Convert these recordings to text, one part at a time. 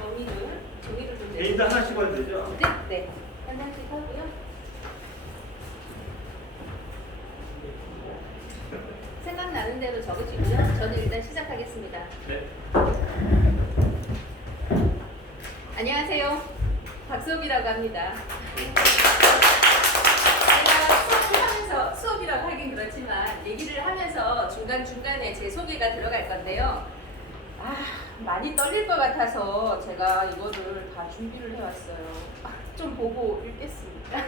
종이를 좀 개인도 하나씩 와야 되죠? 네, 네. 하나씩 하고요. 생각나는 대로 적으시고요. 저는 일단 시작하겠습니다. 네. 안녕하세요. 박수업이라고 합니다. 제가 수업이라고 하긴 그렇지만 얘기를 하면서 중간중간에 제 소개가 들어갈 건데요. 많이 떨릴 것 같아서 제가 이거를 다 준비를 해왔어요. 좀 보고 읽겠습니다.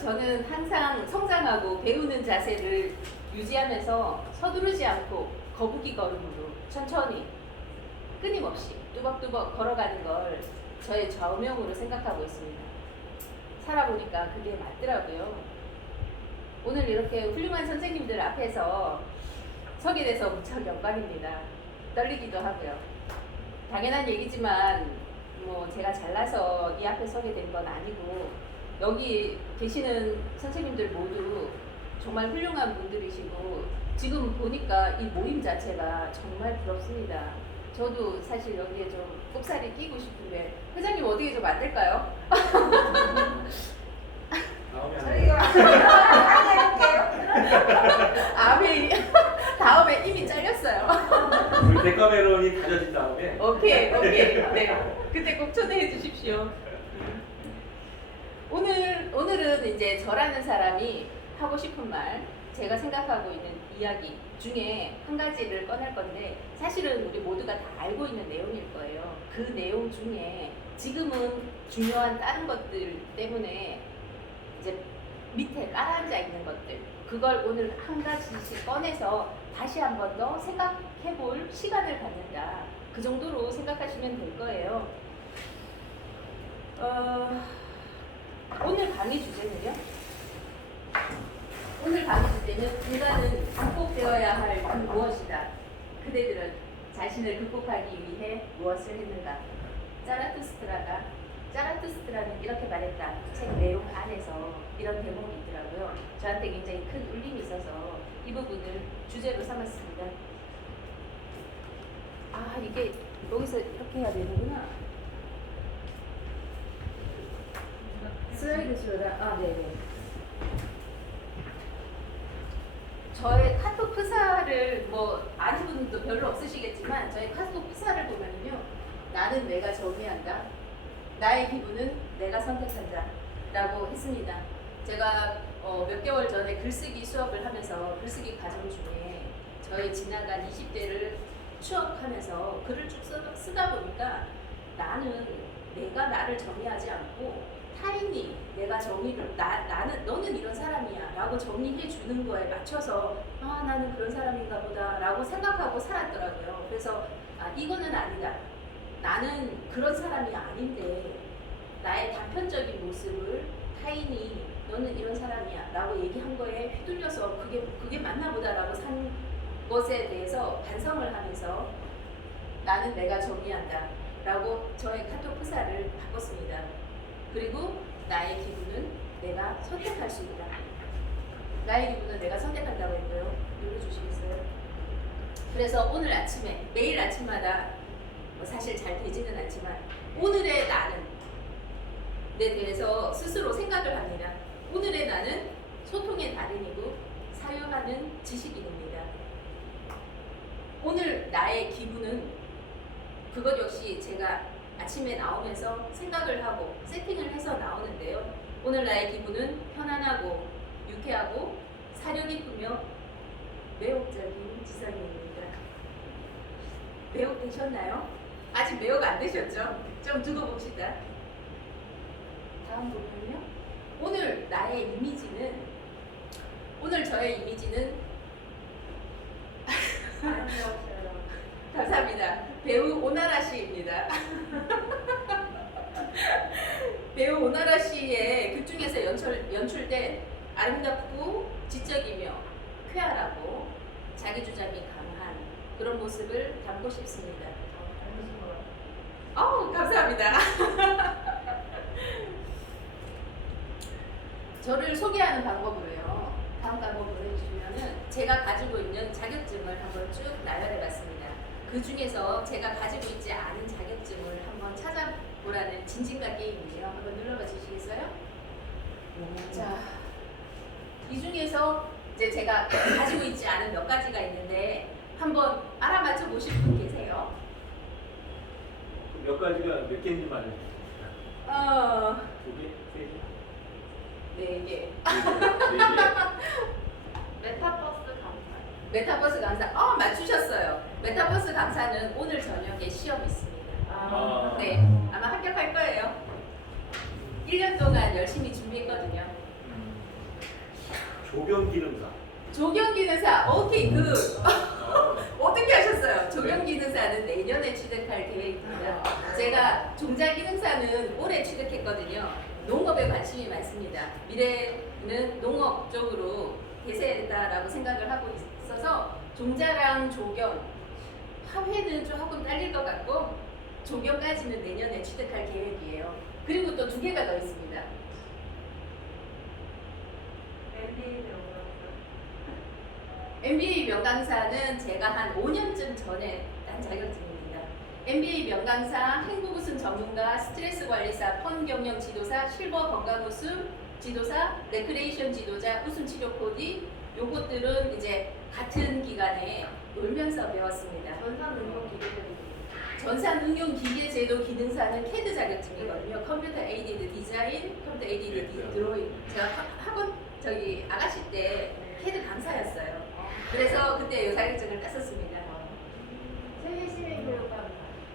저는 항상 성장하고 배우는 자세를 유지하면서 서두르지 않고 거북이 걸음으로 천천히 끊임없이 뚜벅뚜벅 걸어가는 걸 저의 좌우명으로 생각하고 있습니다. 살아보니까 그게 맞더라고요. 오늘 이렇게 훌륭한 선생님들 앞에서 서게 돼서 무척 영광입니다. 떨리기도 하고요. 당연한 얘기지만 뭐 제가 잘나서 이 앞에 서게 된 건 아니고 여기 계시는 선생님들 모두 정말 훌륭한 분들이시고 지금 보니까 이 모임 자체가 정말 부럽습니다. 저도 사실 여기에 좀 꼽살이 끼고 싶은데 회장님 어떻게 좀 안 될까요? 저희가 다음에 이미 잘렸어요. 우리 데카메론이 다져진 다음에 오케이. 네. 그때 꼭 초대해 주십시오. 오늘은 이제 저라는 사람이 하고 싶은 말, 제가 생각하고 있는 이야기 중에 한 가지를 꺼낼 건데 사실은 우리 모두가 다 알고 있는 내용일 거예요. 그 내용 중에 지금은 중요한 다른 것들 때문에 이제 밑에 깔아앉아 있는 것들, 그걸 오늘 한 가지씩 꺼내서 다시 한 번 더 생각해 볼 시간을 갖는다. 그 정도로 생각하시면 될 거예요. 오늘 강의 주제는요? 오늘 강의 주제는 인간은 극복되어야 할 그 무엇이다. 그대들은 자신을 극복하기 위해 무엇을 했는가? 짜라투스트라는 이렇게 말했다. 책 내용 안에서 이런 대목이 있더라고요. 저한테 굉장히 큰 울림이 있어서 이 부분을 주제로 삼았습니다. 이게 여기서 이렇게 해야 되는구나. 슬라이드 쇼다. 네네. 저의 카톡 프사를 뭐 아는 분도 별로 없으시겠지만 저의 카톡 프사를 보면요, 나는 내가 정의한다. 나의 기분은 내가 선택한다. 라고 했습니다. 제가 몇 개월 전에 글쓰기 수업을 하면서 글쓰기 과정 중에 저의 지나간 20대를 추억하면서 글을 쭉 쓰다 보니까 나는 내가 나를 정의하지 않고 타인이 내가 정의를 너는 이런 사람이야 라고 정의해 주는 거에 맞춰서 나는 그런 사람인가 보다 라고 생각하고 살았더라고요. 그래서 이거는 아니다. 나는 그런 사람이 아닌데 나의 단편적인 모습을 타인이 너는 이런 사람이야 라고 얘기한 거에 휘둘려서 그게 맞나 보다 라고 산 것에 대해서 반성을 하면서 나는 내가 정의한다 라고 저의 카톡 프사를 바꿨습니다. 그리고 나의 기분은 내가 선택할 수 있다. 나의 기분은 내가 선택한다고 했고요. 눌러주시겠어요? 그래서 오늘 아침에 매일 아침마다 사실 잘 되지는 않지만 오늘의 나는 에 대해서 스스로 생각을 합니다. 오늘의 나는 소통의 달인이고 사유하는 지식인입니다. 오늘 나의 기분은 그것 역시 제가 아침에 나오면서 생각을 하고 세팅을 해서 나오는데요. 오늘 나의 기분은 편안하고 유쾌하고 사려 깊으며 매혹적인 지성입니다. 매혹되셨나요? 아직 매혹 안 되셨죠? 좀 두고 봅시다. 다음 부분은요. 오늘 나의 이미지는, 오늘 저의 이미지는 감사합니다. 배우 오나라 씨입니다. 배우 오나라 씨의 극 중에서 연출된 아름답고 지적이며 쾌활하고 자기 주장이 강한 그런 모습을 담고 싶습니다. 감사합니다. 저를 소개하는 방법으로요. 다음 방법으로 해주시면은 제가 가지고 있는 자격증을 한번 쭉 나열해 봤습니다. 그 중에서 제가 가지고 있지 않은 자격증을 한번 찾아보라는 진진과 게임이에요. 한번 눌러봐 주시겠어요? 자, 이 중에서 이제 제가 가지고 있지 않은 몇 가지가 있는데 한번 알아맞혀 보실 분 계세요? 몇 가지가 몇 개인지 말해주세요. 두 개? 세 개? 네 개. 네 개? 메타버스 강사. 메타버스 강사. 맞추셨어요. 메타버스 강사는 오늘 저녁에 시험 있습니다. 아. 네, 아마 합격할 거예요. 1년 동안 열심히 준비했거든요. 조경기능사. 조경기능사, 오케이, 굿. 아. 어떻게 하셨어요? 조경기능사는 내년에 취득할 계획입니다. 제가 종자기능사는 올해 취득했거든요. 농업에 관심이 많습니다. 미래는 농업 쪽으로 대세다라고 생각을 하고 있어서 종자랑 조경, 화훼는 조금 딸릴 것 같고 조경까지는 내년에 취득할 계획이에요. 그리고 또 2개가 더 있습니다. MBA 명강사는 제가 한 5년쯤 전에 딴 자격증입니다. MBA 명강사, 행복 웃음 전문가, 스트레스 관리사, 펀 경영 지도사, 실버 건강 웃음 지도사, 레크레이션 지도자, 웃음 치료 코디 요것들은 이제 같은 기간에 놀면서 배웠습니다. 전산응용기계제도 기능사는 CAD 자격증이거든요. 컴퓨터 에이디드 디자인, 컴퓨터 에이디드 드로잉. 제가 학원 아가씨 때 CAD 강사였어요. 그래서 그때 이 자격증을 땄었습니다. 세계시민교육강사.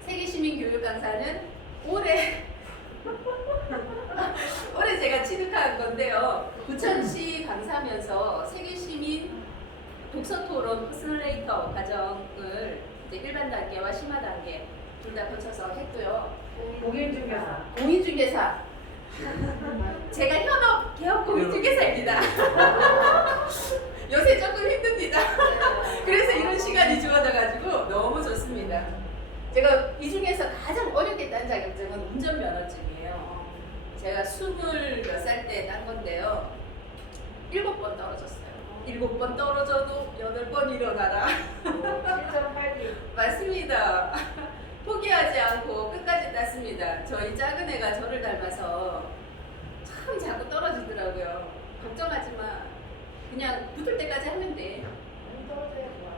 세계시민교육 강사는 올해 제가 취득한 건데요. 부천시 강사면서 세계시민 독서토론 퍼스널레이터 과정을 이제 일반 단계와 심화 단계 둘 다 거쳐서 했고요. 공인중개사. 공인중개사. 제가 현업 개업 공인중개사입니다. 요새 조금 힘듭니다. 그래서 이런 시간이 주어져가지고 너무 좋습니다. 제가 이 중에서 가장 어렵게 딴 자격증은 운전면허증이에요. 제가 20몇 살 때 딴 건데요. 7번 떨어졌어요. 7번 떨어져도 8번 일어나라. 7.8기. 맞습니다. 포기하지 않고 끝까지 땄습니다. 저희 작은 애가 저를 닮아서 참 자꾸 떨어지더라고요. 걱정하지 마. 그냥 붙을 때까지 하면 돼. 안 떨어져야 좋아요.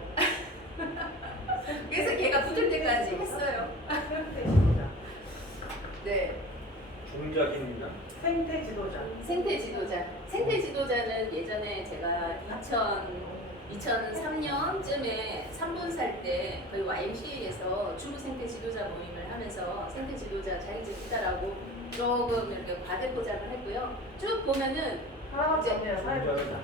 그래서 걔가 붙을 때까지 했어요. 생태지도자. 네. 종자기능사. 생태지도자. 생태지도자. 생태지도자는 예전에 제가 2003년쯤에 3분 살 때 거의 YMCA에서 주부 생태지도자 모임을 하면서 생태지도자 자격증 있다라고 조금 이렇게 과대포장을 했고요. 쭉 보면은 할아버지 언니가 사회복지사.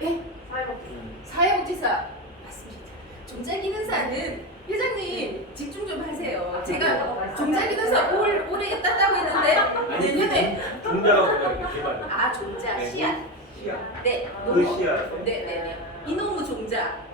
네? 사회복지사. 사회복지사 맞습니다. 종자기능사는 회장님 집중 좀 하세요. 제가 종자기능사 올해 땄다고 했는데 내년에 종자가 뭐야 이게 개발. 종자 네. 씨앗. 씨앗. 네. 그 씨앗. 네네네. 이놈의 종자.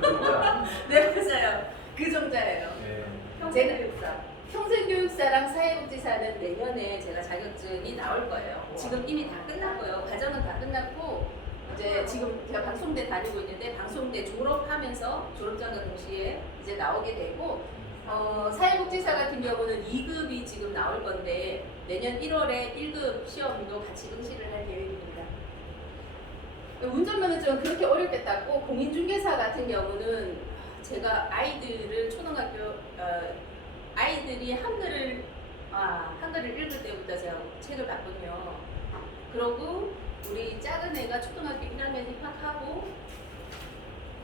그 종자. 네 맞아요. 그 종자예요. 네. 평생교육사. 평생교육사랑 사회복지사는 내년에 제가 자격증이 나올 거예요. 지금 이미 다 끝났고요. 과정은 다 끝났고 이제 지금 제가 방송대 다니고 있는데 방송대 졸업하면서 졸업장과 동시에 이제 나오게 되고 사회복지사 같은 경우는 2급이 지금 나올 건데 내년 1월에 1급 시험도 같이 응시를 할 계획입니다. 운전면허증은 그렇게 어렵게 땄고 공인중개사 같은 경우는 제가 아이들을 초등학교 아이들이 한글을 읽을 때부터 제가 책을 봤거든요. 그러고 우리 작은 애가 초등학교 1학년 입학하고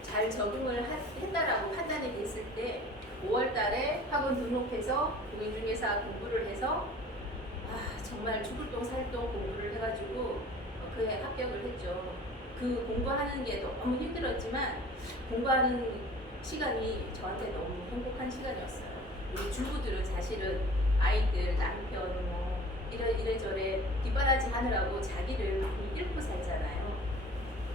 잘 적응을 했다라고 판단이 됐을 때 5월 달에 학원 등록해서 공인중개사 공부를 해서 정말 죽을 똥 살 똥 공부를 해가지고 그에 합격을 했죠. 그 공부하는 게 너무 힘들었지만 공부하는 시간이 저한테 너무 행복한 시간이었어요. 우리 주부들은 사실은 아이들, 남편 뭐 이래저래 뒷바라지 하느라고 자기를 잃고 살잖아요.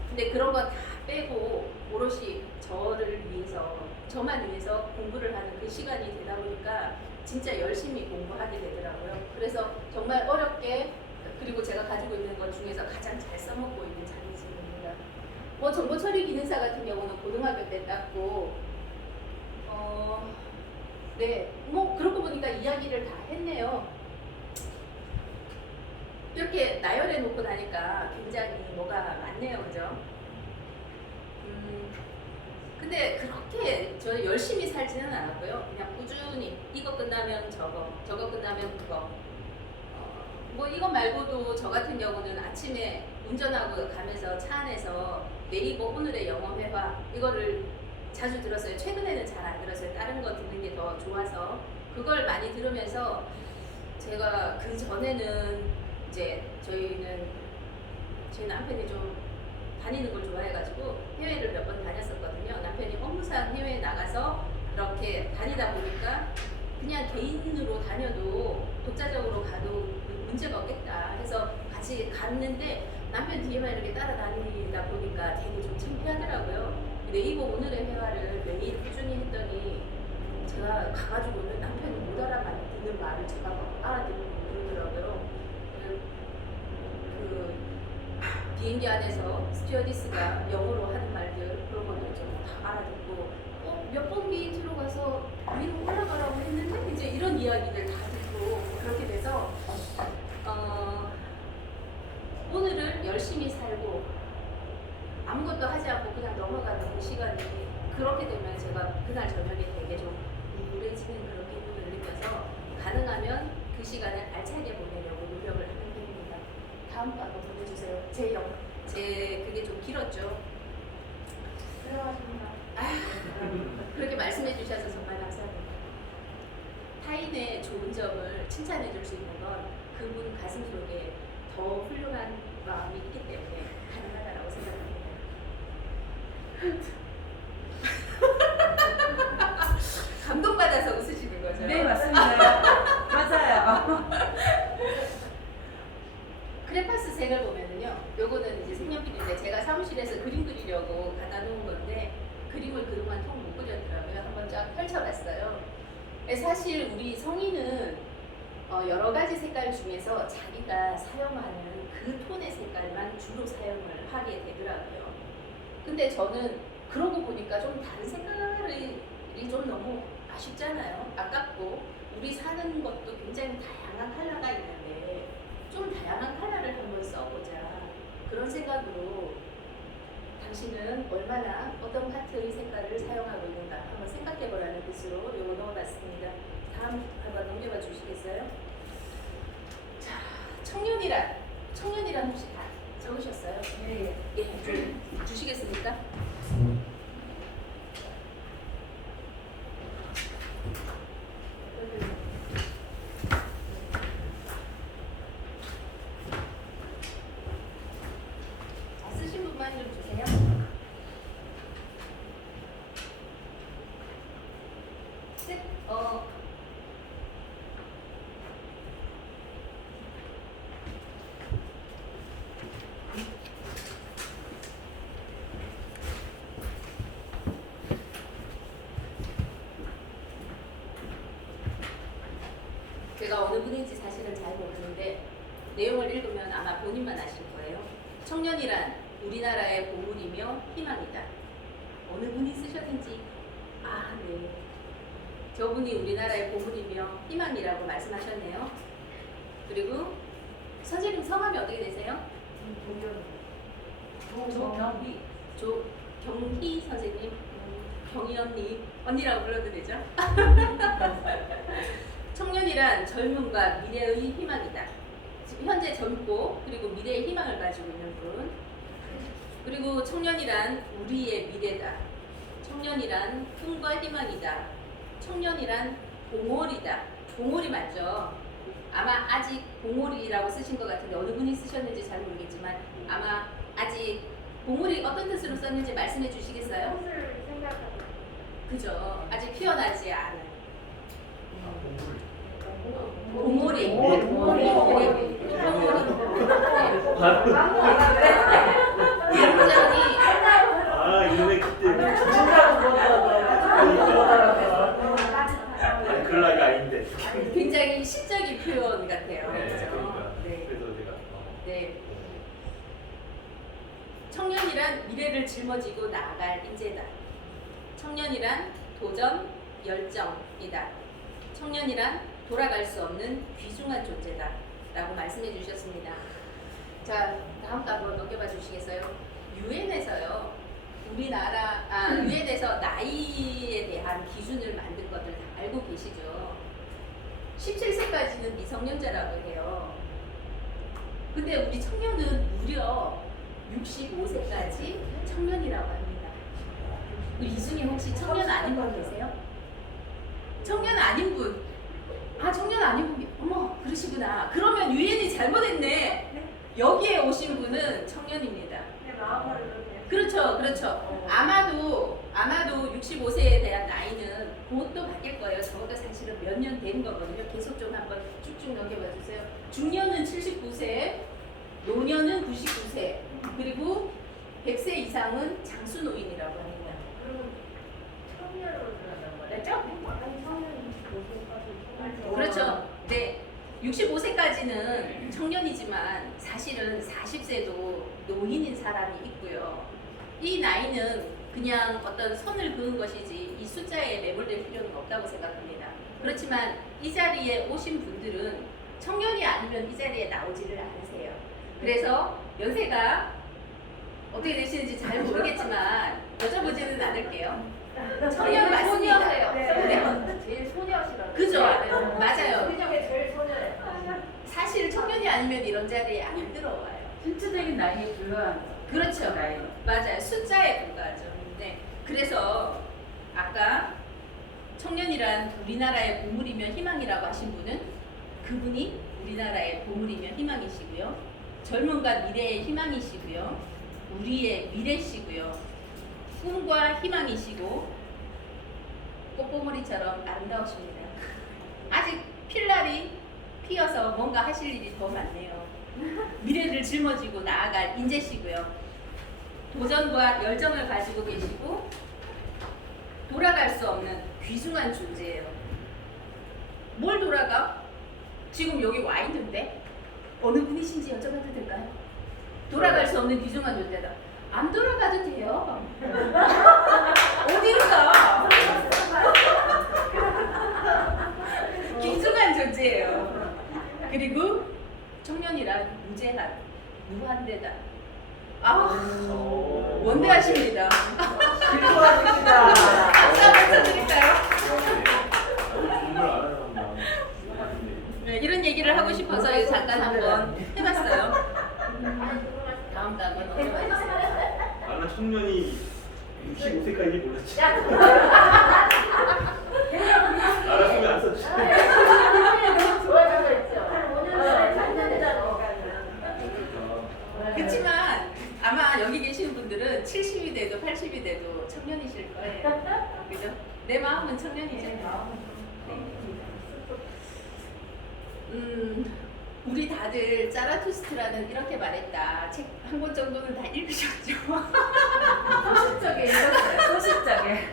근데 그런 거 다 빼고 오롯이 저를 위해서 저만 위해서 공부를 하는 그 시간이 되다 보니까 진짜 열심히 공부하게 되더라고요. 그래서 정말 어렵게 그리고 제가 가지고 있는 것 중에서 가장 잘 써먹고 있는 자격증입니다. 정보 처리 기능사 같은 경우는 고등학교 때 땄고 네, 뭐 그러고 보니까 이야기를 다 했네요. 이렇게 나열해 놓고 나니까 굉장히 뭐가 많네요, 그죠? 근데 그렇게 저 열심히 살지는 않았고요. 그냥 꾸준히 이거 끝나면 저거, 저거 끝나면 그거. 뭐 이거 말고도 저 같은 경우는 아침에 운전하고 가면서 차 안에서 네이버 오늘의 영어 회화 이거를 자주 들었어요. 최근에는 잘 안 들었어요. 다른 거 듣는 게 더 좋아서 그걸 많이 들으면서 제가 그 전에는 이제 저희 남편이 좀 다니는 걸 좋아해가지고 해외를 몇 번 다녔었거든요. 남편이 업무상 해외에 나가서 그렇게 다니다 보니까 그냥 개인으로 다녀도 독자적으로 가도 문제가 없겠다 해서 같이 갔는데 남편 뒤에만 이렇게 따라다니다 보니까 되게 좀 창피하더라고요. 네이버 오늘의 회화를 매일 꾸준히 했더니 제가 가가지고는 남편이 못 알아듣는 말을 제가 막 알아듣고 그러더라고요. 그 비행기 안에서 스튜어디스가 영어로 하는 말들 그런 거는 좀 다 알아듣고 몇 번기 들어가서 위로 올라가라고 했는데 이제 이런 이야기들 다 듣고 그렇게 돼서 오늘을 열심히 살고 아무것도 하지 않고 그냥 넘어가는 그 시간이 그렇게 되면 제가 그날 저녁에 되게 좀 우울해지는 그런 기분을 느껴서 가능하면 그 시간을 알차게 보내려고 노력을 하는 편입니다. 다음 거 한번 보내주세요. 제 그게 좀 길었죠. 들어가십니다. 그렇게 말씀해 주셔서 정말 감사합니다. 타인의 좋은 점을 칭찬해 줄 수 있는 건 그분 가슴 속에 더 훌륭한 마음이 있기 때문에 가능하다고 생각합니다. 감동받아서 웃으시는 거죠? 네, 맞습니다. 맞아요. 크레파스 색을 보면은요, 요거는 이제 색연필인데 제가 사무실에서 그림 그리려고 갖다 놓은 건데 그림을 그동안 통 못 그렸더라고요. 한번 쫙 펼쳐봤어요. 사실 우리 성인은 여러 가지 색깔 중에서 자기가 사용하는 그 톤의 색깔만 주로 사용을 하게 되더라고요. 근데 저는 그러고 보니까 좀 다른 색깔이 좀 너무 아쉽잖아요. 아깝고 우리 사는 것도 굉장히 다양한 컬러가 있는데 좀 다양한 컬러를 한번 써보자 그런 생각으로 당신은 얼마나 어떤 파트의 색깔을 사용하고 있는가 한번 생각해보라는 뜻으로 이거 넣어봤습니다. 다음 한번 넘겨봐 주시겠어요? 자, 청년이란 혹시 다 적으셨어요? 네. 예, 좀 주시겠습니까? 쓰신 분만 좀 주세요. 제가 어느 분인지 사실은 잘 모르는데 내용을 읽으면 아마 본인만 아실 거예요. 청년이란 우리나라의 보물이며 희망이다. 어느 분이 쓰셨는지 네. 저분이 우리나라의 보물이며 희망이라고 말씀하셨네요. 그리고 선생님 성함이 어떻게 되세요? 조경희 선생님, 경희 언니라고 불러도 되죠? 청년이란 젊음과 미래의 희망이다. 지금 현재 젊고 그리고 미래의 희망을 가지고 있는 분. 그리고 청년이란 우리의 미래다. 청년이란 꿈과 희망이다. 청년이란 봉오리다. 봉오리 맞죠? 아마 아직 봉오리라고 쓰신 것 같은데 어느 분이 쓰셨는지 잘 모르겠지만 아마 아직 봉오리 어떤 뜻으로 썼는지 말씀해 주시겠어요? 꽃을 생각하고. 그죠? 아직 피어나지 않은 봉우리. 봉오리. 굉장히 이놈의 그때 진짜로 못 알아듣겠어. 그럴라가 아닌데. 굉장히 시적인 표현 같아요. 네, 그죠? 그러니까. 네. 그래서 제가 네. 청년이란 미래를 짊어지고 나아갈 인재다. 청년이란 도전, 열정이다. 청년이란 돌아갈 수 없는 귀중한 존재다라고 말씀해 주셨습니다. 자, 다음 거 한번 넘겨봐 주시겠어요? 유엔에서요. 유엔에서 나이에 대한 기준을 만든 것들 다 알고 계시죠? 17세까지는 미성년자라고 해요. 근데 우리 청년은 무려 65세까지 청년이라고 합니다. 이 중에 혹시 청년 아닌 분 계세요? 청년 아닌 분. 청년 아닌 분. 어머, 그러시구나. 그러면 유엔이 잘못했네. 여기에 오신 분은 청년입니다. 내 마음으로 그렇게. 그렇죠, 그렇죠. 아마도 65세에 대한 나이는 그것도 바뀔 거예요. 저보다 사실은 몇 년 된 거거든요. 계속 좀 한번 쭉쭉 넘겨봐 주세요. 중년은 79세, 노년은 99세, 그리고 100세 이상은 장수 노인이라고 합니다. 그리고 청년으로 들어간단 말이야. 맞죠? 아니 청년이 65세까지. 그렇죠. 네. 65세까지는 청년이지만 사실은 40세도 노인인 사람이 있고요. 이 나이는 그냥 어떤 선을 그은 것이지 이 숫자에 매몰될 필요는 없다고 생각합니다. 그렇지만 이 자리에 오신 분들은 청년이 아니면 이 자리에 나오지를 않으세요. 그래서 연세가 어떻게 되시는지 잘 모르겠지만 여쭤보지는 않을게요. 청년 맞습니다. 소녀세요. 네. 제일 소녀시라고. 그죠? 맞아요. 우리 중에 제일 소녀예요. 사실 청년이 아니면 이런 자리에 안 들어와요. 실질적인 나이에 불과한 그렇죠. 나이. 맞아요. 숫자에 불과하죠. 네. 그래서 아까 청년이란 우리나라의 보물이며 희망이라고 하신 분은 그분이 우리나라의 보물이며 희망이시고요. 젊음과 미래의 희망이시고요. 우리의 미래시고요. 꿈과 희망이시고 꽃봉오리처럼 아름다우십니다. 아직 필날이 피어서 뭔가 하실 일이 더 많네요. 미래를 짊어지고 나아갈 인재시고요. 도전과 열정을 가지고 계시고 돌아갈 수 없는 귀중한 존재예요. 뭘 돌아가? 지금 여기 와 있는데 어느 분이신지 여쭤봐도 될까요? 돌아갈 수 없는 귀중한 존재다. 안 돌아가도 돼요. 어디로 가? 귀중한 존재예요. 그리고 청년이란 무제한, 무한대다. 원대하십니다. 즐거워집니다. 박수 한번 쳐드릴까요? 정말 알아간다. 네, 이런 얘기를 하고 싶어서 잠깐 한번 해봤어요. 다음 거 한번 넘어가주세요. 나 청년이 65세까지 몰랐지. 알았으면 안 썼지. 좋아져서 있죠. 5년 전에 청년이라고. 그렇지만 아마 여기 계시는 분들은 70이 돼도 80이 돼도 청년이실 거예요. 그죠? 내 마음은 청년이잖아요. 우리 다들 자라투스트라는 이렇게 말했다. 책 한 권 정도는 다 읽으셨죠? 소식적에 읽었어요. 소식적에.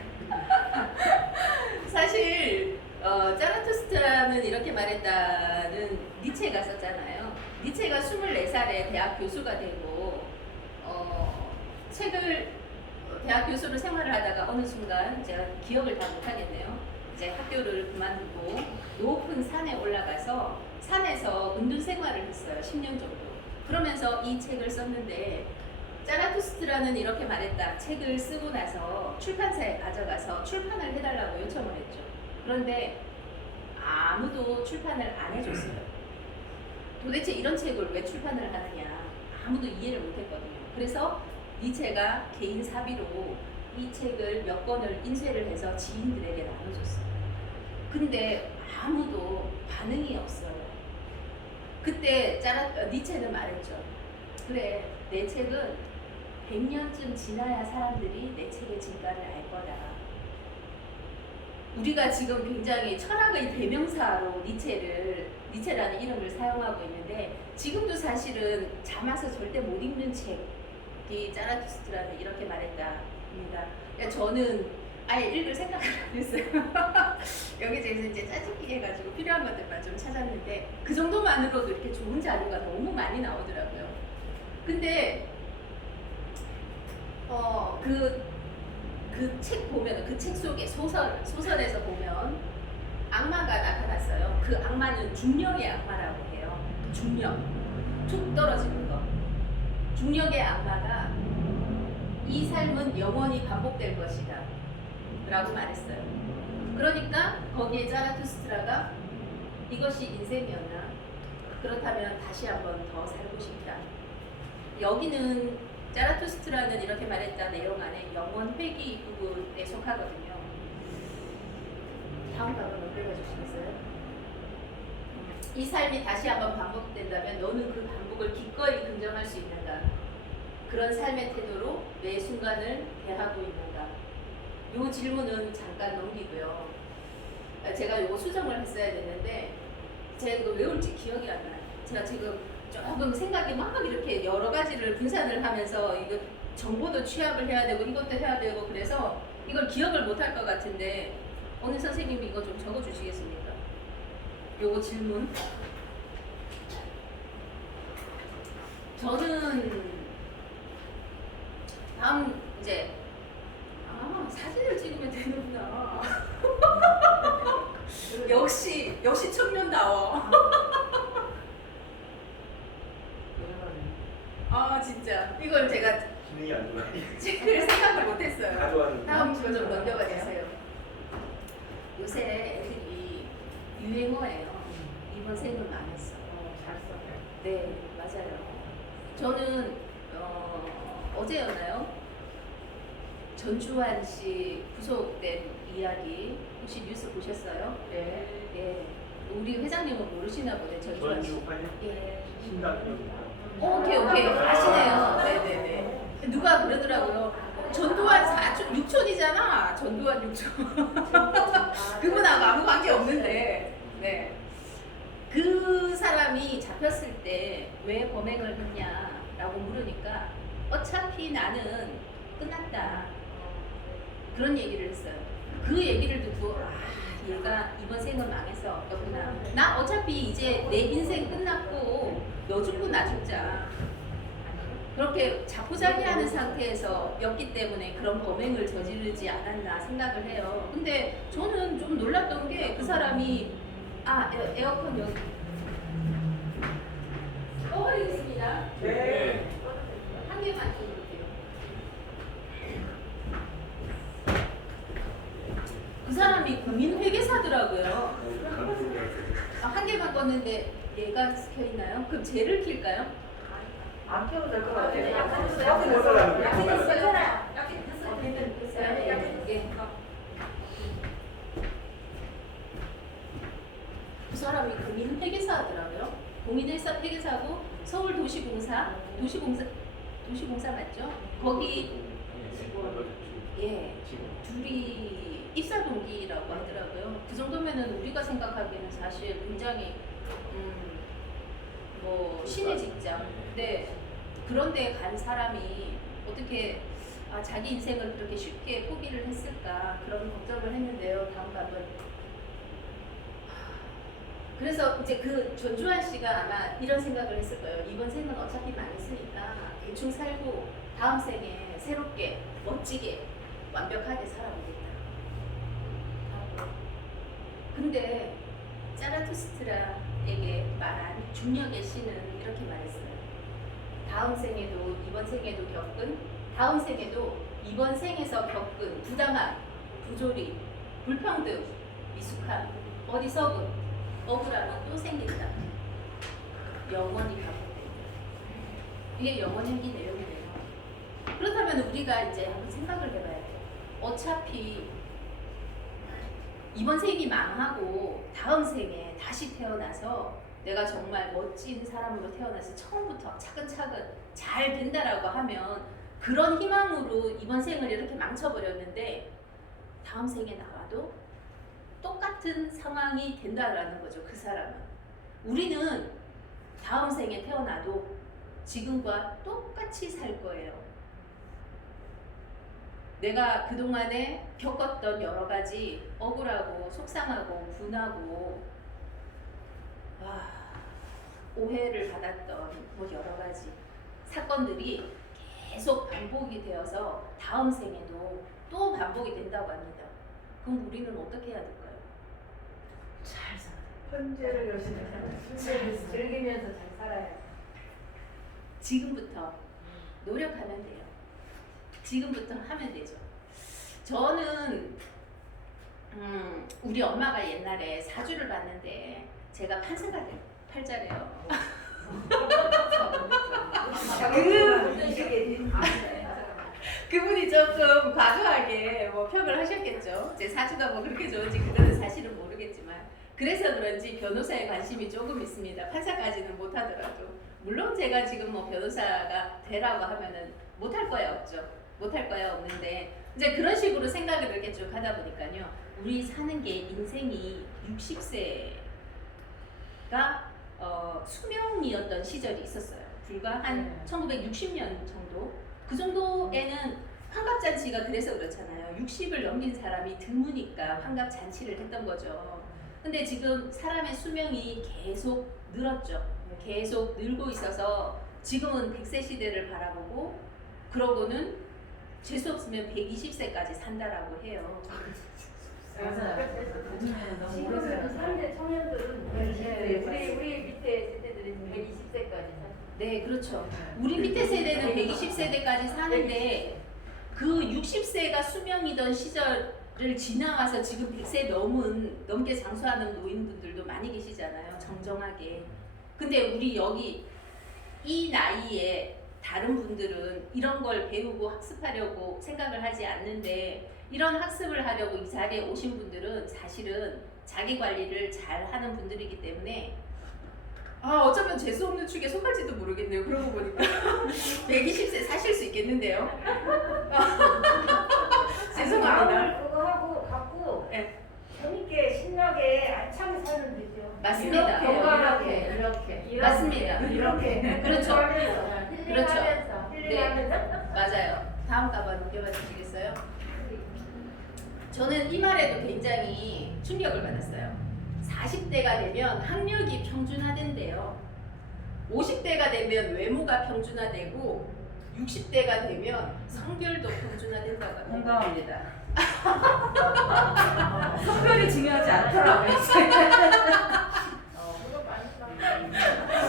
사실 자라투스트라는 이렇게 말했다는 니체가 썼잖아요. 니체가 24살에 대학 교수가 되고 책을 대학 교수로 생활을 하다가 어느 순간 제가 기억을 다 못하겠네요. 이제 학교를 그만두고 높은 산에 올라가서 산에서 은둔 생활을 했어요. 10년 정도. 그러면서 이 책을 썼는데 자라투스트라는 이렇게 말했다. 책을 쓰고 나서 출판사에 가져가서 출판을 해달라고 요청을 했죠. 그런데 아무도 출판을 안 해줬어요. 도대체 이런 책을 왜 출판을 하느냐 아무도 이해를 못했거든요. 그래서 니체가 개인 사비로 이 책을 몇 권을 인쇄를 해서 지인들에게 나눠줬어요. 근데 아무도 반응이 없어요. 그때 니체는 말했죠. 그래, 내 책은 100년쯤 지나야 사람들이 내 책의 진가를 알 거다. 우리가 지금 굉장히 철학의 대명사로 니체라는 이름을 사용하고 있는데 지금도 사실은 잠아서 절대 못 읽는 책이 자라투스트라는 이렇게 말했다입니다. 그러니까 저는 아예 읽을 생각을 안 했어요. 여기저기서 이제 짜집기 해가지고 필요한 것들만 좀 찾았는데 그 정도만으로도 이렇게 좋은 자료가 너무 많이 나오더라고요. 근데 그 책 보면 그 책 속에 소설에서 보면 악마가 나타났어요. 그 악마는 중력의 악마라고 해요. 중력. 툭 떨어지는 거. 중력의 악마가 이 삶은 영원히 반복될 것이다 라고 말했어요. 그러니까 거기에 자라투스트라가 이것이 인생이었나? 그렇다면 다시 한번 더 살고 싶다. 여기는 자라투스트라는 이렇게 말했다 내용 안에 영원 회귀 부분에 속하거든요. 다음 단어는 읽어주시겠어요? 이 삶이 다시 한번 반복된다면 너는 그 반복을 기꺼이 긍정할 수 있는가? 그런 삶의 태도로 매 순간을 대하고 있는가? 이 질문은 잠깐 넘기고요. 제가 이거 수정을 했어야 됐는데 제가 이거 외울지 기억이 안 나요. 제가 지금 조금 생각이 막 이렇게 여러 가지를 분산을 하면서 이거 정보도 취합을 해야 되고 이것도 해야 되고 그래서 이걸 기억을 못 할 것 같은데 오늘 선생님이 이거 좀 적어 주시겠습니까? 요거 질문. 저는 다음 이제 사진을 찍으면 되는구나. 역시 청년다워. 진짜 이걸 제가 기능이 안 좋아요. 체크를 생각을 못했어요. 가져왔는데. 다음 거 좀 넘겨봐 주세요. 요새 애들이 유행어예요. 이번 생은 망했어. 잘 써요. 네, 맞아요. 저는 어제였나요? 전주환 씨 구속된 이야기 혹시 뉴스 보셨어요? 네. 예. 우리 회장님은 모르시나 보네. 전주환 씨. 전주환이요? 예. 신당역. 오케이. 아시네요. 네네네. 누가 그러더라고요. 전두환 4촌, 6촌이잖아. 전두환 6촌. 그분하고 아무 관계 없는데. 네. 그 사람이 잡혔을 때 왜 범행을 했냐라고 물으니까 어차피 나는 끝났다. 그런 얘기를 했어요. 그 얘기를 듣고 얘가 이번 생은 망해서 없구나. 나 어차피 이제 내 인생 끝났고 너 죽고 나 죽자. 그렇게 자포자기하는 상태에서였기 때문에 그런 범행을 저지르지 않았나 생각을 해요. 근데 저는 좀 놀랐던 게 그 사람이 에어컨 여기 꺼버리겠습니다. 네. 한 개만 좀 볼게요. 그 사람이 국민 회계사더라고요. 한 개만 껐는데 얘가 켜 있나요? 그럼 쟤를 킬까요? 안 펴도 될 것 같아요. 약간 약간 못 살아요. 약간 됐어요. 예. 그 사람이 국민 회계사더라고요. 공인회사 회계사고 서울도시공사 맞죠? 거기 둘이 입사 동기라고 하더라고요. 그 정도면은 우리가 생각하기에는 사실 굉장히 신의 직장. 근데 그런데 간 사람이 어떻게 자기 인생을 그렇게 쉽게 포기를 했을까 그런 걱정을 했는데요. 다음 답은 그래서 이제 그 전주환 씨가 아마 이런 생각을 했을 거예요. 이번 생은 어차피 망했으니까 대충 살고 다음 생에 새롭게 멋지게 완벽하게 살아보겠다. 근데 자라투스트라에게 말한 중력의 신은 이렇게 말했어요. 다음 생에도 이번 생에도 다음 생에도 이번 생에서 겪은 부당함, 부조리, 불평등, 미숙함, 어리석음, 억울함은 또 생긴다. 영원히 반복된다. 이게 영원행기 내용이네요. 그렇다면 우리가 이제 한번 생각을 해봐야 돼요. 어차피 이번 생이 망하고 다음 생에 다시 태어나서 내가 정말 멋진 사람으로 태어나서 처음부터 차근차근 잘 된다라고 하면 그런 희망으로 이번 생을 이렇게 망쳐버렸는데 다음 생에 나와도 똑같은 상황이 된다라는 거죠. 그 사람은. 우리는 다음 생에 태어나도 지금과 똑같이 살 거예요. 내가 그동안에 겪었던 여러 가지 억울하고 속상하고 분하고 오해를 받았던 여러 가지 사건들이 계속 반복이 되어서 다음 생에도 또 반복이 된다고 합니다. 그럼 우리는 어떻게 해야 될까요? 잘 살아. 현재를 열심히 살아요. 즐기면서 잘 살아요. 지금부터 노력하면 돼요. 지금부터 하면 되죠. 저는 우리 엄마가 옛날에 사주를 봤는데 제가 판사가 될 팔자래요. 그분이 조금 과도하게 뭐 평을 하셨겠죠. 제 사주가 뭐 그렇게 좋은지 그거는 사실은 모르겠지만 그래서 그런지 변호사에 관심이 조금 있습니다. 판사까지는 못하더라도 물론 제가 지금 뭐 변호사가 되라고 하면은 못할 거야 없죠. 못할 거야 없는데 이제 그런 식으로 생각을 이렇게 쭉 하다 보니까요. 우리 사는 게 인생이 60세가 수명이었던 시절이 있었어요. 불과 한 1960년 정도. 그 정도에는 환갑잔치가 그래서 그렇잖아요. 60을 넘긴 사람이 드무니까 환갑잔치를 했던 거죠. 근데 지금 사람의 수명이 계속 늘었죠. 계속 늘고 있어서 지금은 100세 시대를 바라보고 그러고는 재수 없으면 120세까지 산다라고 해요. 요즘에는 너무 지금은 오래 살아. 3대 청년들은 우리 밑에 세대들은 120세까지 사. 네, 그렇죠. 우리 밑에 세대는 120세대까지 사는데 그 60세가 수명이던 시절을 지나와서 지금 100세 넘게 장수하는 노인분들도 많이 계시잖아요. 정정하게. 근데 우리 여기 이 나이에 다른 분들은 이런 걸 배우고 학습하려고 생각을 하지 않는데 이런 학습을 하려고 이 자리에 오신 분들은 사실은 자기 관리를 잘 하는 분들이기 때문에 어쩌면 재수 없는 축에 속할지도 모르겠네요. 그러고 보니까 120세 사실 수 있겠는데요. 죄송합니다. 마음을 그거 하고 갖고 네. 재밌게 신나게 알차게 살면 되죠. 맞습니다. 건강하게 이렇게. 맞습니다. 이렇게 그렇죠. 하면서 그렇죠. 힐링하면서 맞아요. 다음 가방 넘겨봐 주시겠어요? 저는 이 말에도 굉장히 충격을 받았어요. 40대가 되면 학력이 평준화된대요. 50대가 되면 외모가 평준화되고 60대가 되면 성별도 평준화된다고 합니다. 공감합니다. 성별이 중요하지 않더라고요. 그거 많이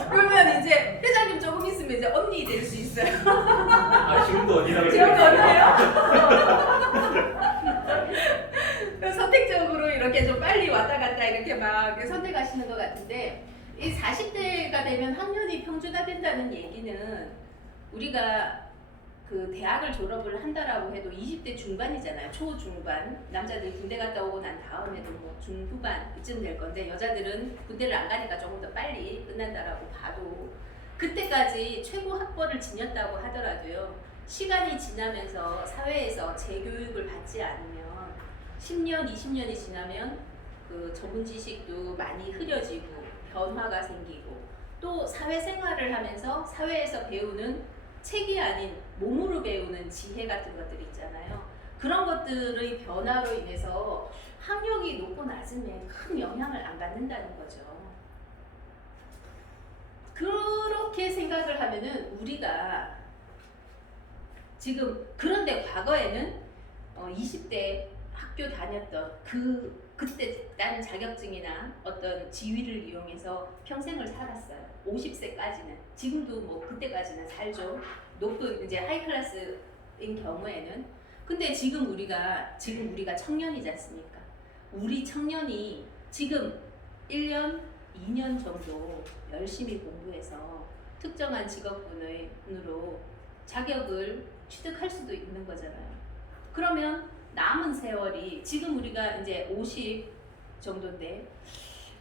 그러면 이제 회장님 조금 있으면 이제 언니 될 수 있어요. 지금도 어디라고 지금 언니예요? 선택적으로 이렇게 좀 빨리 왔다 갔다 이렇게 막 선택하시는 것 같은데 이 40대가 되면 학년이 평준화된다는 얘기는 우리가 그 대학을 졸업을 한다라고 해도 20대 중반이잖아요. 초중반. 남자들 군대 갔다 오고 난 다음에도 뭐 중후반 이쯤 될 건데 여자들은 군대를 안 가니까 조금 더 빨리 끝난다라고 봐도 그때까지 최고 학벌을 지녔다고 하더라도요. 시간이 지나면서 사회에서 재교육을 받지 않으면 10년, 20년이 지나면 그 전문 지식도 많이 흐려지고 변화가 생기고 또 사회생활을 하면서 사회에서 배우는 책이 아닌 몸으로 배우는 지혜 같은 것들이 있잖아요. 그런 것들의 변화로 인해서 학력이 높고 낮음에 큰 영향을 안 받는다는 거죠. 그렇게 생각을 하면은 우리가 지금 그런데 과거에는 20대 학교 다녔던 그때 딴 자격증이나 어떤 지위를 이용해서 평생을 살았어요. 50세까지는. 지금도 뭐 그때까지는 살죠. 높은 이제 하이 클래스인 경우에는. 근데 지금 우리가 청년이지 않습니까? 우리 청년이 지금 1년, 2년 정도 열심히 공부해서 특정한 직업군으로 자격을 취득할 수도 있는 거잖아요. 그러면 남은 세월이 지금 우리가 이제 50 정도인데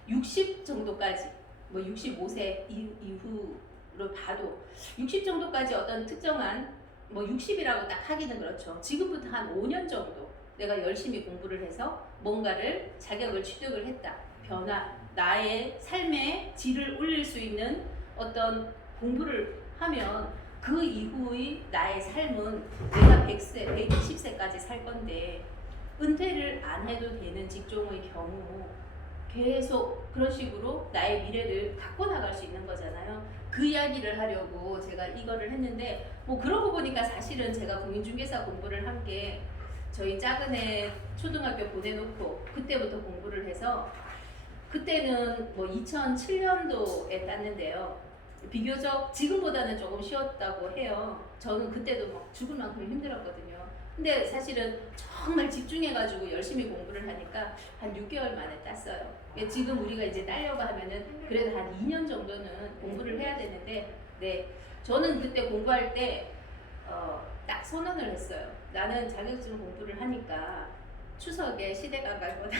60 정도까지 뭐 65세 이후로 봐도 60 정도까지 어떤 특정한 뭐 60이라고 딱 하기는 그렇죠. 지금부터 한 5년 정도 내가 열심히 공부를 해서 뭔가를 자격을 취득을 했다. 나의 삶의 질을 올릴 수 있는 어떤 공부를 하면 그 이후의 나의 삶은 내가 100세, 120세까지 살 건데 은퇴를 안 해도 되는 직종의 경우 계속 그런 식으로 나의 미래를 갖고 나갈 수 있는 거잖아요. 그 이야기를 하려고 제가 이거를 했는데 뭐 그러고 보니까 사실은 제가 공인중개사 공부를 한 게 저희 작은 애 초등학교 보내놓고 그때부터 공부를 해서 그때는 뭐 2007년도에 땄는데요. 비교적 지금보다는 조금 쉬웠다고 해요. 저는 그때도 막 죽을 만큼 힘들었거든요. 근데 사실은 정말 집중해가지고 열심히 공부를 하니까 한 6개월 만에 땄어요. 지금 우리가 이제 따려고 하면은 그래도 한 2년 정도는 공부를 해야 되는데, 네, 저는 그때 공부할 때 딱 선언을 했어요. 나는 자격증 공부를 하니까 추석에 시댁 안 갈 거다.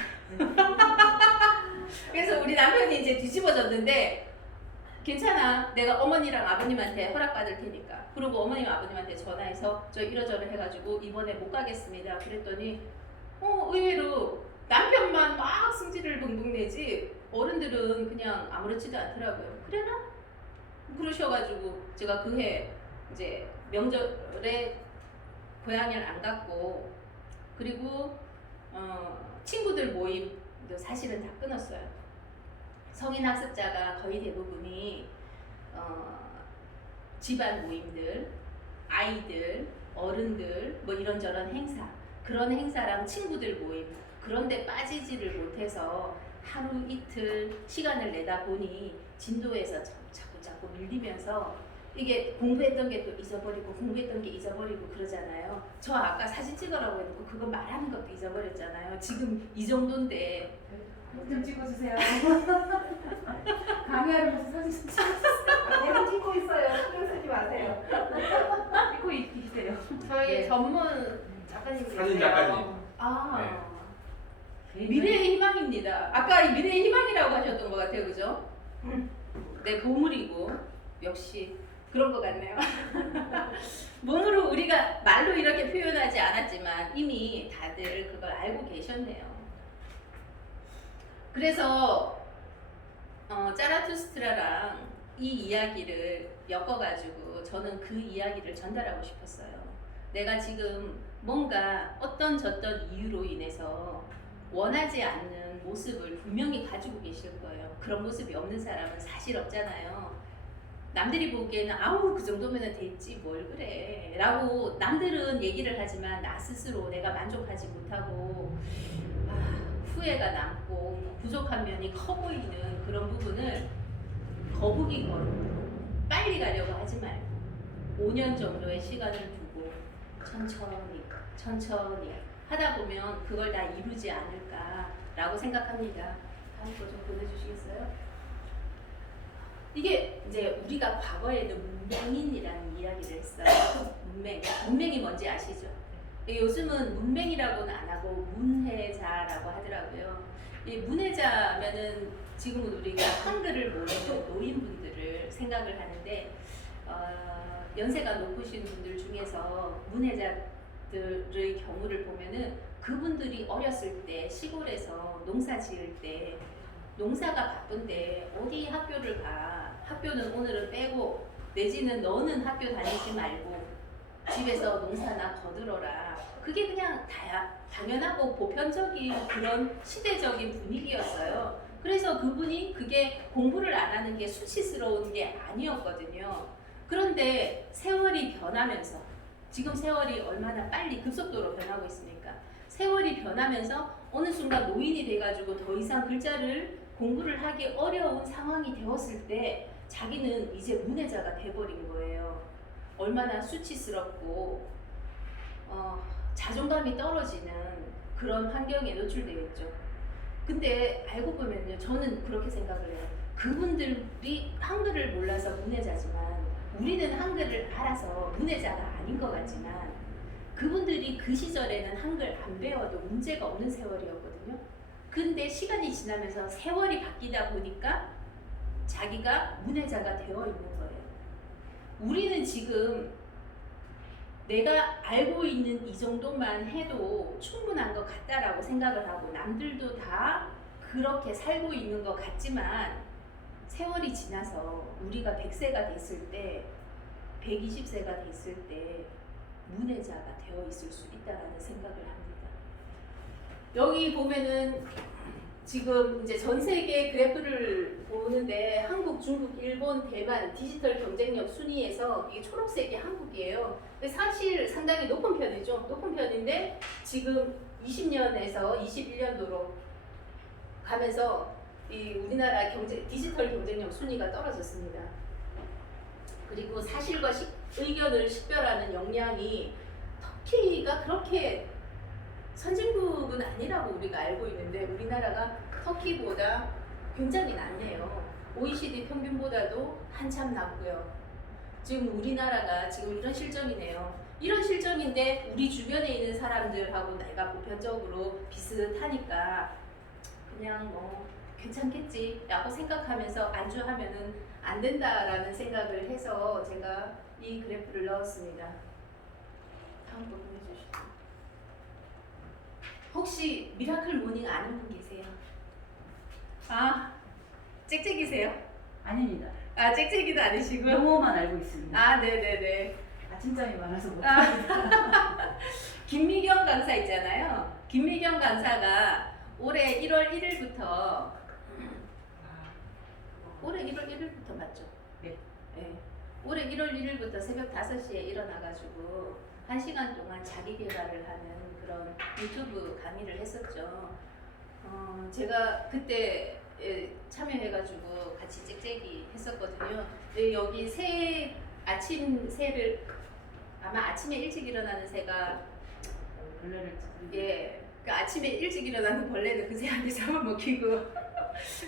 그래서 우리 남편이 이제 뒤집어졌는데, 괜찮아, 내가 어머니랑 아버님한테 허락받을 테니까. 그리고 어머님 아버님한테 전화해서 저 이러저러 해가지고 이번에 못 가겠습니다. 그랬더니 의외로 남편만 막 승질을 붕붕 내지 어른들은 그냥 아무렇지도 않더라고요. 그래나? 그러셔가지고 제가 그해 이제 명절에 고향을 안 갔고, 그리고 친구들 모임도 사실은 다 끊었어요. 성인 학습자가 거의 대부분이 집안 모임들, 아이들, 어른들, 뭐 이런저런 행사, 그런 행사랑 친구들 모임, 그런데 빠지지를 못해서 하루 이틀 시간을 내다 보니 진도에서 자꾸 밀리면서 이게 공부했던 게 또 잊어버리고 공부했던 게 잊어버리고 그러잖아요. 저 아까 사진 찍으라고 해놓고 그거 말하는 것도 잊어버렸잖아요. 지금 이 정도인데. 좀 찍어주세요. 강의하면서 사진 좀 찍어주세요. 내가 찍고 있어요. 신경 쓰지 마세요. 찍고 있으세요. 저희 네. 전문 작가님 사진 작가님. 아, 미래의 희망입니다. 아까 이 미래의 희망이라고 하셨던 것 같아요, 그죠? 네, 보물이고 역시 그런 것 같네요. 몸으로 우리가 말로 이렇게 표현하지 않았지만 이미 다들 그걸 알고 계셨네요. 그래서 짜라투스트라랑 이 이야기를 엮어가지고 저는 그 이야기를 전달하고 싶었어요. 내가 지금 뭔가 어떤 저떤 이유로 인해서 원하지 않는 모습을 분명히 가지고 계실 거예요. 그런 모습이 없는 사람은 사실 없잖아요. 남들이 보기에는 아우 그 정도면 됐지 뭘 그래 라고 남들은 얘기를 하지만 나 스스로 내가 만족하지 못하고 후회가 남고 부족한 면이 커 보이는 그런 부분을 거북이 걸음 빨리 가려고 하지 말고 5년 정도의 시간을 두고 천천히 하다 보면 그걸 다 이루지 않을까라고 생각합니다. 다음 거 좀 보내주시겠어요? 이게 이제 우리가 과거에는 문맹인이라는 이야기를 했어요. 문맹이 뭔지 아시죠? 요즘은 문맹이라고는 안 하고 문해자라고 하더라고요. 이 문해자면은 지금은 우리가 한글을 모르는 노인분들을 생각을 하는데 연세가 높으신 분들 중에서 문해자들의 경우를 보면은 그분들이 어렸을 때 시골에서 농사 지을 때 농사가 바쁜데 어디 학교를 가? 학교는 오늘은 빼고 내지는 너는 학교 다니지 말고 집에서 농사나 거들어라. 그게 그냥 당연하고 보편적인 그런 시대적인 분위기였어요. 그래서 그분이 그게 공부를 안 하는 게 수치스러운 게 아니었거든요. 그런데 세월이 변하면서 지금 세월이 얼마나 빨리 급속도로 변하고 있습니까? 세월이 변하면서 어느 순간 노인이 돼가지고 더 이상 글자를 공부를 하기 어려운 상황이 되었을 때 자기는 이제 문해자가 돼버린 거예요. 얼마나 수치스럽고 자존감이 떨어지는 그런 환경에 노출되겠죠. 근데 알고 보면요, 저는 그렇게 생각을 해요. 그분들이 한글을 몰라서 문해자지만 우리는 한글을 알아서 문해자가 아닌 것 같지만 그분들이 그 시절에는 한글 안 배워도 문제가 없는 세월이었거든요. 근데 시간이 지나면서 세월이 바뀌다 보니까 자기가 문해자가 되어 있는 거예요. 우리는 지금 내가 알고 있는 이 정도만 해도 충분한 것 같다라고 생각을 하고 남들도 다 그렇게 살고 있는 것 같지만 세월이 지나서 우리가 100세가 됐을 때 120세가 됐을 때 문해자가 되어 있을 수 있다라는 생각을 합니다. 여기 보면은 지금 이제 전 세계 그래프를 보는데 한국, 중국, 일본, 대만 디지털 경쟁력 순위에서 이게 초록색이 한국이에요. 근데 사실 상당히 높은 편이죠. 높은 편인데 지금 20년에서 21년도로 가면서 이 우리나라 디지털 경쟁력 순위가 떨어졌습니다. 그리고 사실과 의견을 식별하는 역량이 터키가 그렇게 선진국은 아니라고 우리가 알고 있는데 우리나라가 터키보다 굉장히 낮네요. OECD 평균보다도 한참 낮고요. 지금 우리나라가 지금 이런 실정이네요. 이런 실정인데 우리 주변에 있는 사람들하고 내가 보편적으로 비슷하니까 그냥 뭐 괜찮겠지 라고 생각하면서 안주하면은 안 된다라는 생각을 해서 제가 이 그래프를 넣었습니다. 다음 거 보내주시죠. 혹시 미라클 모닝 아는 분 계세요? 아, 짹짹이세요? 아닙니다. 아, 짹짹이도 아니시고요? 용어만 알고 있습니다. 아, 네네네. 아침잠이 많아서 못. 김미경 강사 있잖아요. 김미경 강사가 올해 1월 1일부터 올해 1월 1일부터 맞죠? 네. 네. 올해 1월 1일부터 새벽 5시에 일어나가지고 1시간 동안 자기 개발을 하는 그런 유튜브 강의를 했었죠. 제가 그때 참여해가지고 같이 짹짹이 했었거든요. 근데 여기 아침 새를 아마 아침에 일찍 일어나는 새가 벌레를 예, 그 아침에 일찍 일어나는 벌레는 그 새한테 잡아먹히고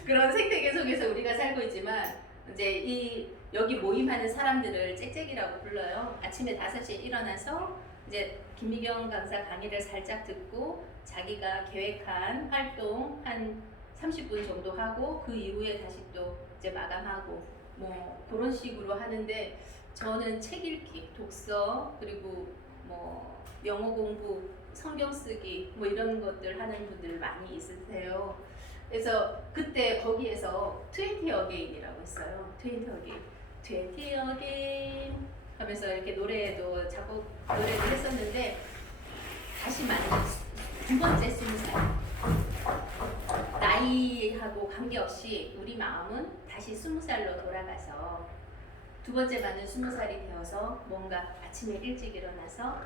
그런 생태계 속에서 우리가 살고 있지만 이제 여기 모임하는 사람들을 짹짹이라고 불러요. 아침에 5시에 일어나서 이제 김미경 강사 강의를 살짝 듣고 자기가 계획한 활동 한 30분 정도 하고 그 이후에 다시 또 이제 마감하고 뭐 그런 식으로 하는데 저는 책 읽기, 독서 그리고 뭐 영어 공부, 성경 쓰기 뭐 이런 것들 하는 분들 많이 있으세요. 그래서 그때 거기에서 20 again이라고 했어요. 20 again, 20 again 하면서 이렇게 노래도 작곡 노래를 했었는데 다시 말해서 두 번째 20살 나이하고 관계없이 우리 마음은 다시 20살로 돌아가서 두 번째 맞는 20살이 되어서 뭔가 아침에 일찍 일어나서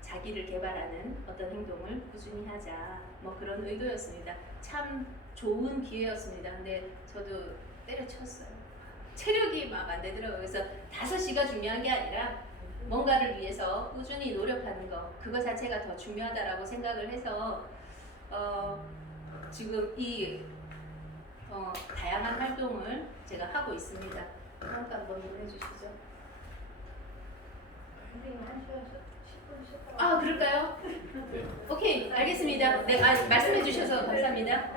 자기를 개발하는 어떤 행동을 꾸준히 하자 뭐 그런 의도였습니다. 참 좋은 기회였습니다. 근데 저도 때려쳤어요. 체력이 막 안 되더라고요. 그래서 5시가 중요한 게 아니라 뭔가를 위해서 꾸준히 노력하는 거 그거 자체가 더 중요하다라고 생각을 해서 지금 이 다양한 활동을 제가 하고 있습니다. 잠깐 한번 보내주시죠. 선생님 1시간 10분 쉬었다가 아 그럴까요? 오케이 알겠습니다. 네 말씀해 주셔서 감사합니다.